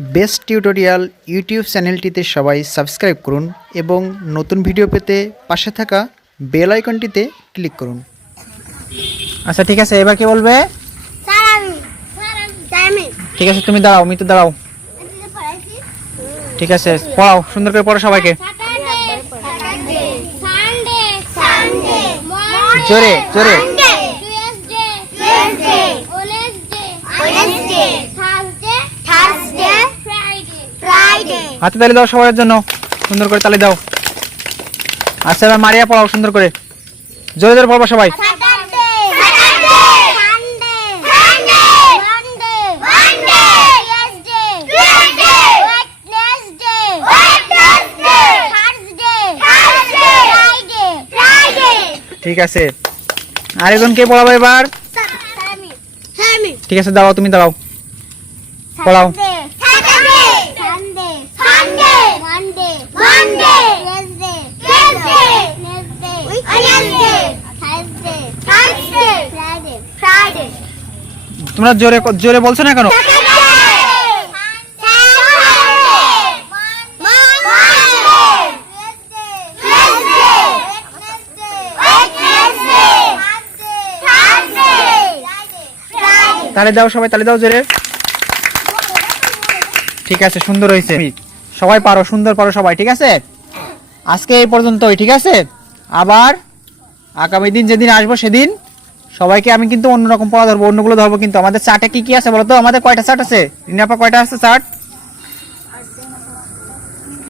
Best tutorial YouTube চ্যানেলটিতে সবাই subscribe করুন এবং নতুন ভিডিও পেতে পাশে থাকা বেল আইকনটিতে ক্লিক করুন। আচ্ছা ঠিক আছে, এবার কি বলবে? ঠিক আছে, তুমি দাঁড়াও, মিতু দাঁড়াও। ঠিক আছে, পড়াও, সুন্দর করে পড়ো সবাইকে। জোরে জোরে। হাতে তালি দাও সবার জন্য, সুন্দর করে তালি দাও। আচ্ছা এবার মারিয়া পড়াও সুন্দর করে, জোরে জোরে পড়বা সবাই। ঠিক আছে, আরেকজন কে পড়াবো এবার? ঠিক আছে, দাঁড়াও, তুমি দাঁড়াও, পড়াও। তোমরা জোরে জোরে বলছো না কেন? তালি দাও সবাই, তালি দাও জোরে। ঠিক আছে, সুন্দর হয়েছে, সবাই পারো, সুন্দর পারো সবাই। ঠিক আছে, আজকে এই পর্যন্তই। ঠিক আছে, আবার আগামী দিন যেদিন আসবো সেদিন সবাইকে আমি কিন্তু অন্যরকম পড়া ধরবো, অন্যগুলো ধরবো। কিন্তু আমাদের চার্টে কি কি আছে বলতো? আমাদের কয়টা চার্ট আছে রিনাপা? কয়টা আছে চার্ট?